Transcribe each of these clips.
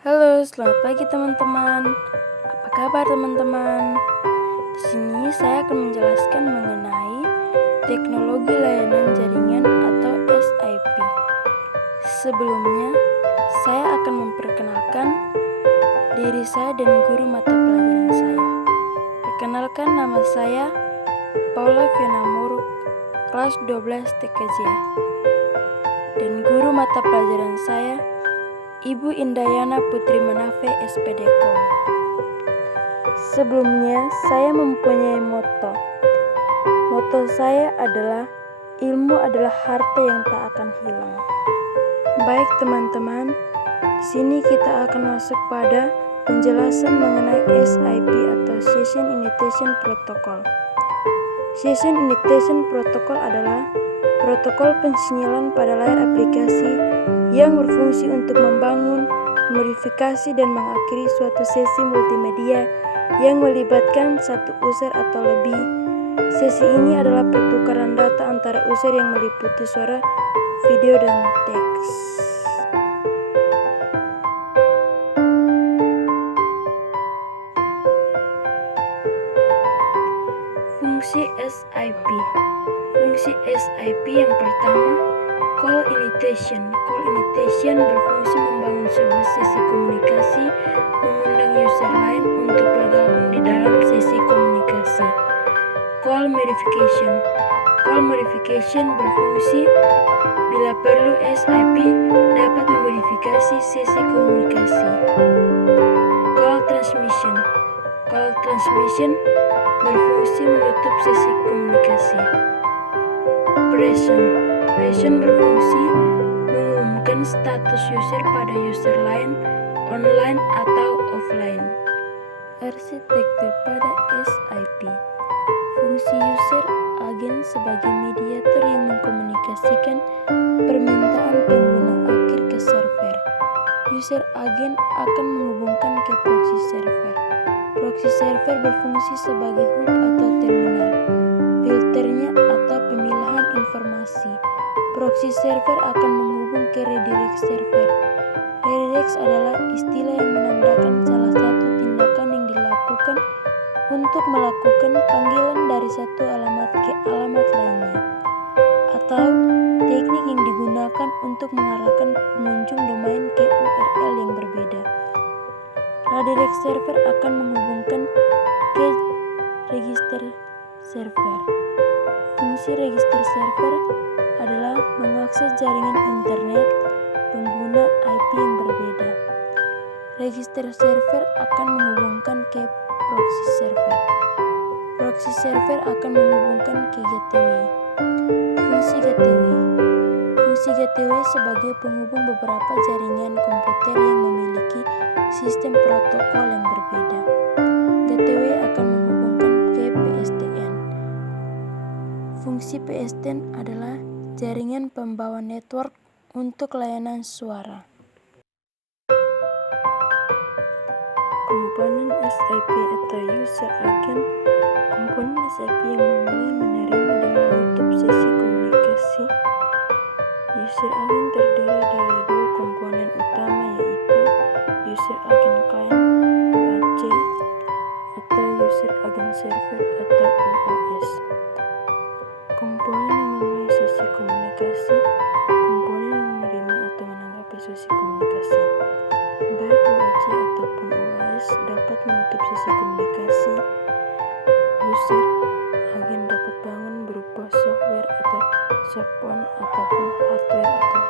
Halo, selamat pagi teman-teman. Apa kabar teman-teman? Di sini saya akan menjelaskan mengenai teknologi layanan jaringan atau SIP. Sebelumnya, saya akan memperkenalkan diri saya dan guru mata pelajaran saya. Perkenalkan, nama saya Paula Fiona Muruk, kelas 12 TKJ. Dan guru mata pelajaran saya Ibu Indayana Putri Manafe SPDKOM. Sebelumnya, saya mempunyai moto. Moto saya adalah ilmu adalah harta yang tak akan hilang. Baik teman-teman, di sini kita akan masuk pada penjelasan mengenai SIP atau Session Initiation Protocol. Session Initiation Protocol adalah protokol pensinyalan pada layar aplikasi yang berfungsi untuk membangun, memodifikasi, dan mengakhiri suatu sesi multimedia yang melibatkan satu user atau lebih. Sesi ini adalah pertukaran data antara user yang meliputi suara, video, dan teks. Fungsi SIP. Fungsi SIP yang pertama, call initiation. Call initiation berfungsi membangun sebuah sesi komunikasi, mengundang user lain untuk bergabung di dalam sesi komunikasi. Call modification. Call modification berfungsi bila perlu SIP dapat memodifikasi sesi komunikasi. Call transmission. Call transmission berfungsi menutup sesi komunikasi. Operation berfungsi mengumumkan status user pada user lain, online atau offline. Arsitektur pada SIP. Fungsi user agen sebagai mediator yang mengkomunikasikan permintaan pengguna akhir ke server. User agen akan menghubungkan ke proxy server. Proxy server berfungsi sebagai hub atau terminal, filternya atau pemilahan informasi. Proxy server akan menghubung ke redirect server. Redirect adalah istilah yang menandakan salah satu tindakan yang dilakukan untuk melakukan panggilan dari satu alamat ke alamat lainnya, atau teknik yang digunakan untuk mengarahkan pengunjung domain ke URL yang berbeda. Redirect server akan menghubungkan ke register server. Fungsi register server adalah mengakses jaringan internet pengguna IP yang berbeda. Register server akan menghubungkan ke proxy server. Proxy server akan menghubungkan ke gateway. Fungsi gateway. Fungsi gateway sebagai penghubung beberapa jaringan komputer yang memiliki sistem protokol yang berbeda. Gateway akan menghubungkan ke PSTN. Fungsi PSTN adalah jaringan pembawa network untuk layanan suara. Komponen SIP atau user agent. Komponen SIP yang memulai, menerima, dan menutup sesi komunikasi. User agent terdiri dari dua komponen utama, yaitu user agent client UAC atau user agent server atau UAS. Komponen yang memulai sesi komunikasi, komponen yang menerima atau menanggapi sesi komunikasi. Baik UAC ataupun UAS dapat menutup sesi komunikasi. User agen dapat bangun berupa software atau softphone ataupun hardware atau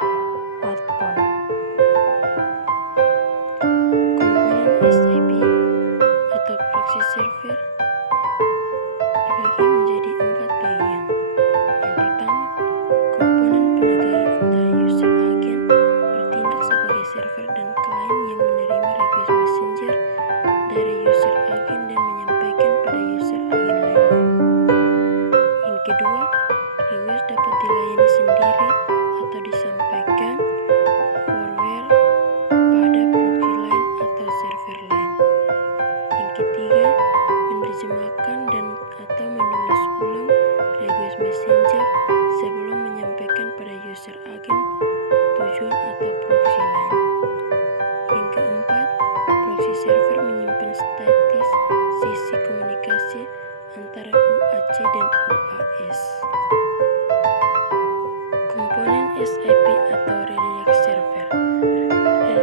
hardphone. Komponen SIP atau proxy server dibagi menjadi 4 bagian. Yang pertama, komponen penegak antara user agen bertindak sebagai server dan klien yang menerima request messenger dari user agen dan menyampaikan pada user agen lainnya. Yang kedua, request dapat dilayani sendiri atau disampaikan forward pada proxy lain atau server lain.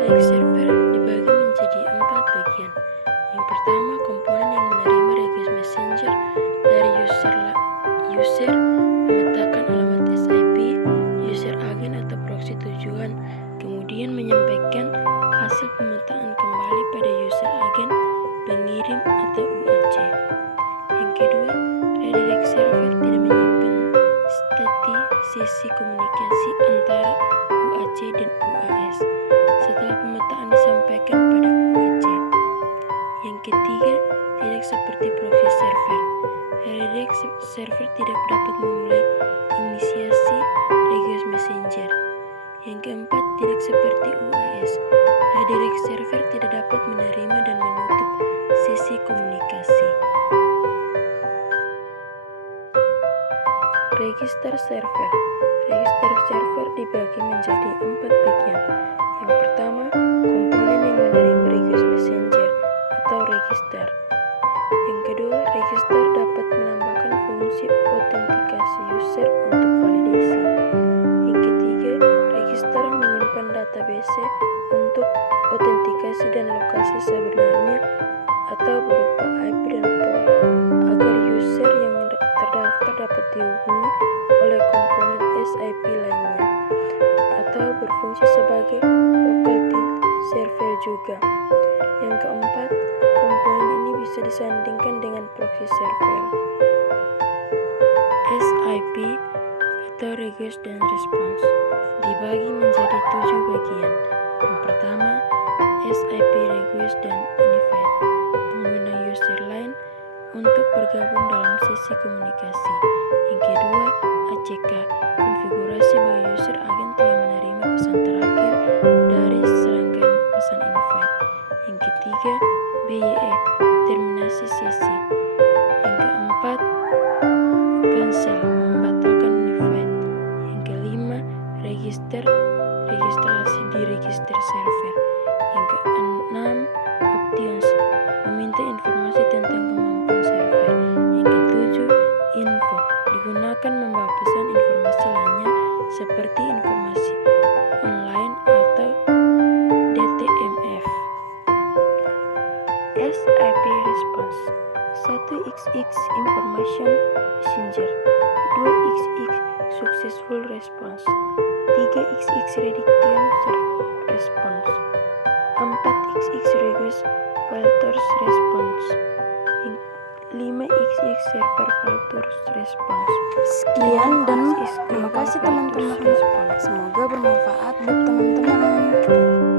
Redirect server dibagi menjadi 4 bagian. Yang pertama, komponen yang menerima request messenger dari user memetakan alamat SIP, user agen atau proxy tujuan, kemudian menyampaikan hasil pemetaan kembali pada user agen, pengirim atau UAC. Yang kedua, redirect server tidak menyimpan sesi komunikasi antara UAC dan UAS setelah pemetaan disampaikan pada UAC. Yang ketiga, tidak seperti proxy server. Redirect server tidak dapat memulai inisiasi request messenger. Yang keempat, tidak seperti UAS. Redirect server tidak dapat menerima dan menutup sesi komunikasi. Register server. Register server dibagi menjadi 4 bagian. Yang pertama, komponen yang menerima request messenger atau register. Yang kedua, register dapat menambahkan fungsi autentikasi user untuk validasi. Yang ketiga, register menyimpan database untuk autentikasi dan lokasi sebenarnya atau berupa IP dan PON agar user yang terdaftar dapat dihubungi oleh komponen SIP lainnya atau berfungsi sebagai local server juga. Yang keempat, komponen ini bisa disandingkan dengan proxy server. SIP atau request dan response dibagi menjadi 7 bagian. Yang pertama, SIP request dan invite mengundang user lain untuk bergabung dalam sesi komunikasi. Yang kedua, ACK konfigurasi bahwa user agen telah menerima pesan terakhir dari serangkaian pesan invite. Yang ketiga, BYE terminasi sesi. Yang keempat, cancel membatalkan invite. Yang kelima, registrasi di register server. Yang keenam, options meminta informasi tentang kemampuan server. Yang ketujuh, info digunakan membawa pesan informasi lainnya seperti informasi online atau DTMF. SIP response 1xx information messenger, 2xx successful response, 3xx redaction response, 4xx request filters response, 5xx server filters response. Sekian dan terima kasih teman-teman. Semoga bermanfaat buat teman-teman.